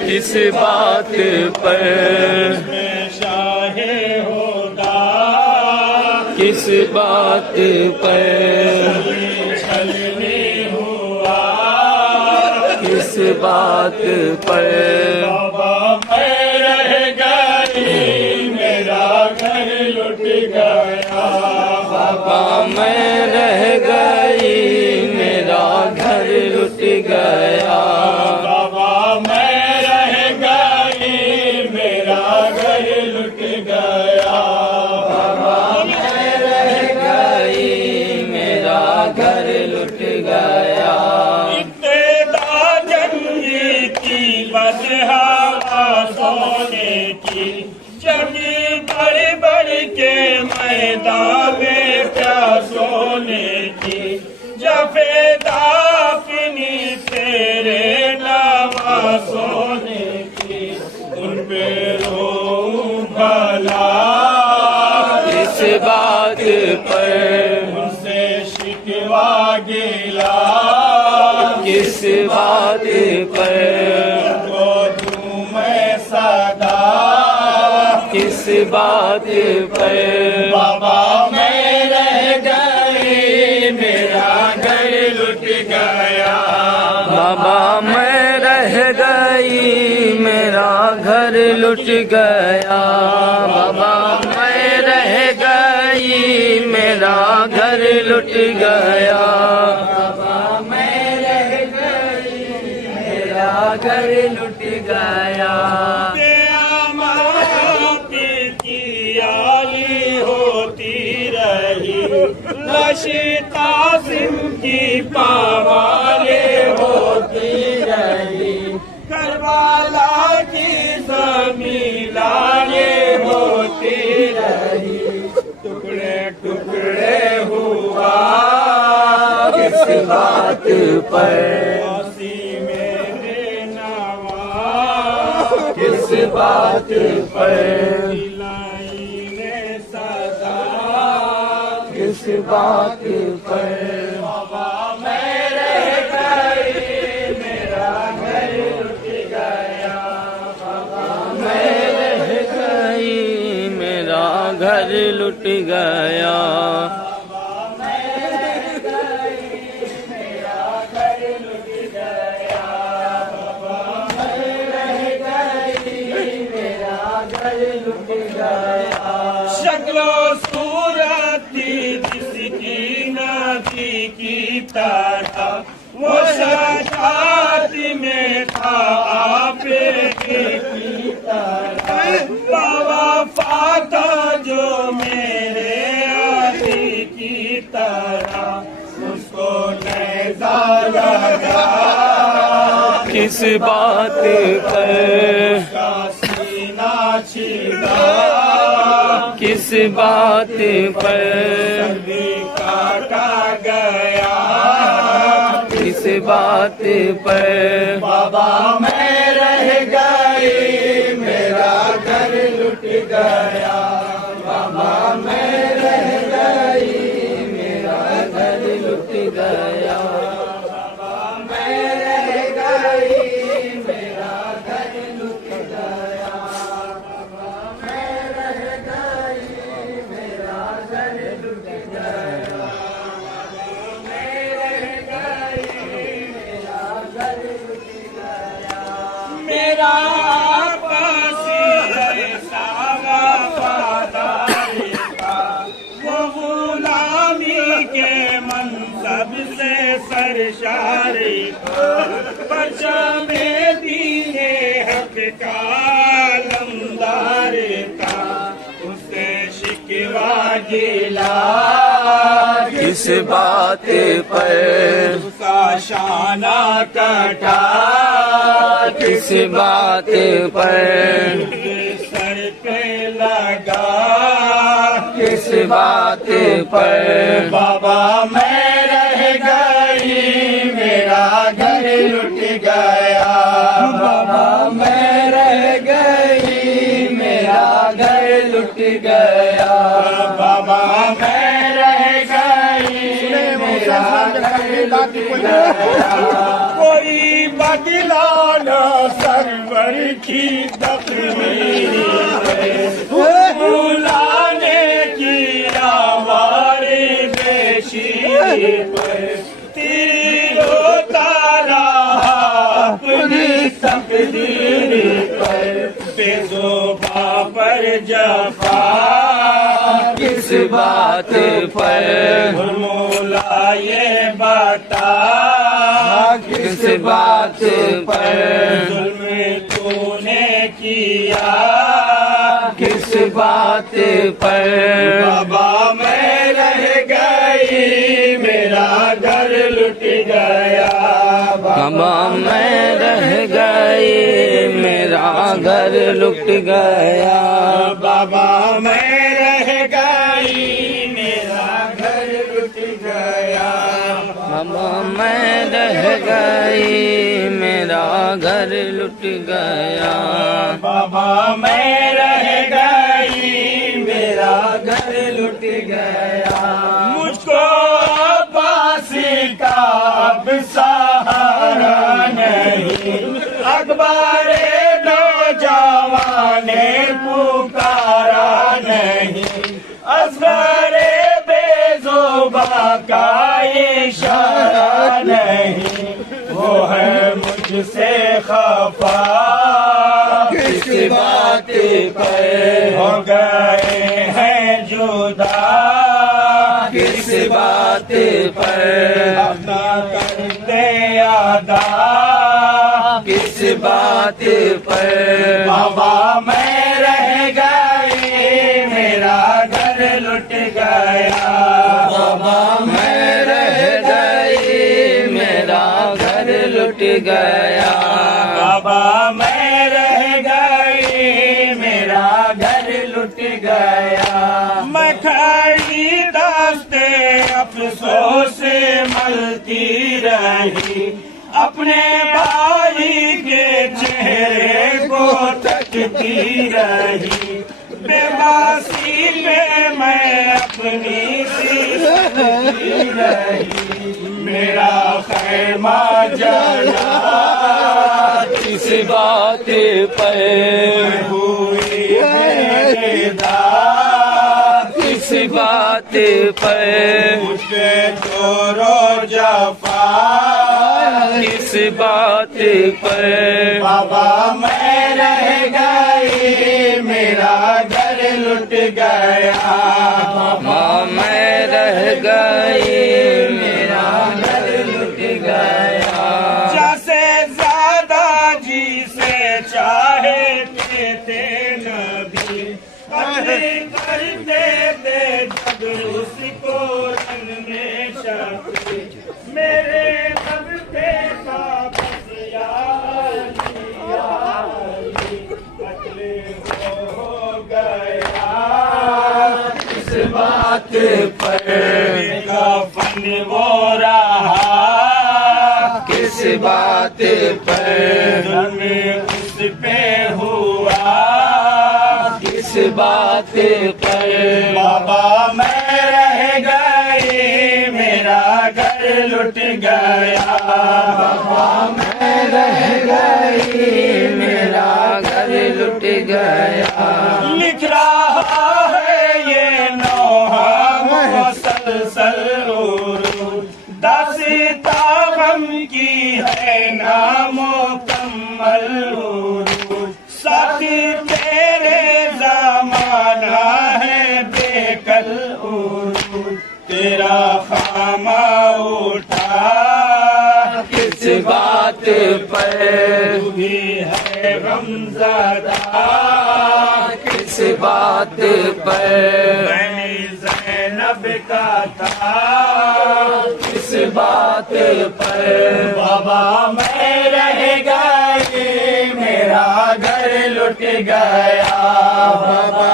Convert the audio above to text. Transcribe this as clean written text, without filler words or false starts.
किस बात पर शाहे होगा, किस बात पर छलनी हुआ, किस बात पर बाबा मैं रह गई मेरा घर लुट गया, बाबा मैं रह गई मेरा घर लुट गया, बाबा मैं रह गई मेरा घर लुट गया, बाबा मैं रह गई मेरा घर लुट गया। इब्तिदा जंगी की बदहवा सोने की, जंगी बड़ी बड़ी के मैदान में प्यासोने की, जफेदाफिनी तेरे नामा सोने की, उन पे रो भला किस बात पर उनसे शिकवा गिला, किस बात पर को दूं मैं सदा, किस बात पर बाबा मैं रह गई मेरा घर लुट गया, बाबा मैं रह गई मेरा घर लुट गया, बाबा मैं रह गई मेरा घर लुट गया, बाबा मैं रह गई मेरा घर लुट गया। की आली होती रही, लशी कासिम की पावाले होती रही, करबला की ज़मीलाने होती रही, टुकड़े टुकड़े हुआ किस बात पर आसी मेरे नवा, किस बात पर किस बात पर बाबा मैं रह गई मेरा घर लुट गया, बाबा मैं रह गई मेरा घर लुट गया, शक्लो सूरती जिसकी नदी की तरह, वो शादी में था आपे की तरह, बाबा फाता जो मेरे आदि की तरह, उसको नैज़ा लगा किस बात पर का सीना छिपा, किस बात पर काटा गया, किस बात पर बाबा मैं रह गई मेरा घर लुट गया, बाबा मैं रह गई मेरा घर लुट गया, बाबा मैं रह गई मेरा घर लुट गया, बाबा मैं रह गई मेरा घर लुट गया, मैं रह गई मेरा घर लुट गया, मेरा पासी ऐसा वफादार था, वो गुलामी के मनसब से सरशारी था, परचमे दीने हक का लमदार था, उससे शिकवा गिला किस बात पर उसका शाना कटा, किस बात पर सर पे लगा, किस बात पर बाबा मैं रह गई मेरा घर लुट गया, बाबा मैं रह गई मेरा घर लुट गया, बाबा मैं रह गई मेरा घर लुट गया, कोई दिलाना सरवर की तकदीर बुलाने की आवारी बेशी पर तीरो तारा अपनी तकदीर पर बेज़ुबा पर जफा किस बात पर मौला ये बता किस बात पर जुल्म तूने किया किस बात पर बाबा मैं रह गई मेरा घर लुट गया बाबा मैं रह गई मेरा घर लुट गया बाबा मैं रह गई मेरा घर लुट गया बाबा मैं रह गई मेरा घर लुट गया बाबा मैं रह गई मेरा घर लुट गया मुझको बासी का अब सहारा नहीं अखबारे नौजवाने पुकारा नहीं असगरे बेज़ुबा का इशारा नहीं वो है मुझसे खफा किस बात पर हो गए हैं जुदा किस बात पर अपना करते अदा किस बात पर बाबा मैं रह गई मेरा घर लुट गया बाबा मैं रह गई मेरा घर लुट गया बाबा मैं रह गई मेरा घर लुट गया मैं खड़ी दस्ते अफसोस मलती रही अपने भाई के चेहरे को तकती रही बेबसी पे मैं अपनी सी सकती रही मेरा खैमा जला किस बात पर हुई बेदार किस बात पर मुझे तोरो जफा किस बात पर बाबा मैं रह गई मेरा घर लुट गया बाबा मैं रह गई मेरा घर लुट गया जैसे ज्यादा जी से चाहे थे नबी कभी करते थे जब उसको रंग में शक्ति मेरे रब पे का बस या अली, कत्ले हो गया किस बात पर कफन वो रहा किस बात पर रंग उस पे हुआ किस बात पर बाबा मैं रह गई मेरा घर लुट गया बाबा मैं रह गई मेरा घर लुट गया लिख रहा है ये नौहा मुसलसल उरूज दास्तां गम की है नामुकम्मल उरूज साथी तेरे ज़माना है बेकल उरूज तेरा खामा उठा किस बात पर तू भी है गमज़दा किस बात पर मैंने ज़ैनब का था किस बात पर बाबा मैं रह गई मेरा घर लुट गया बाबा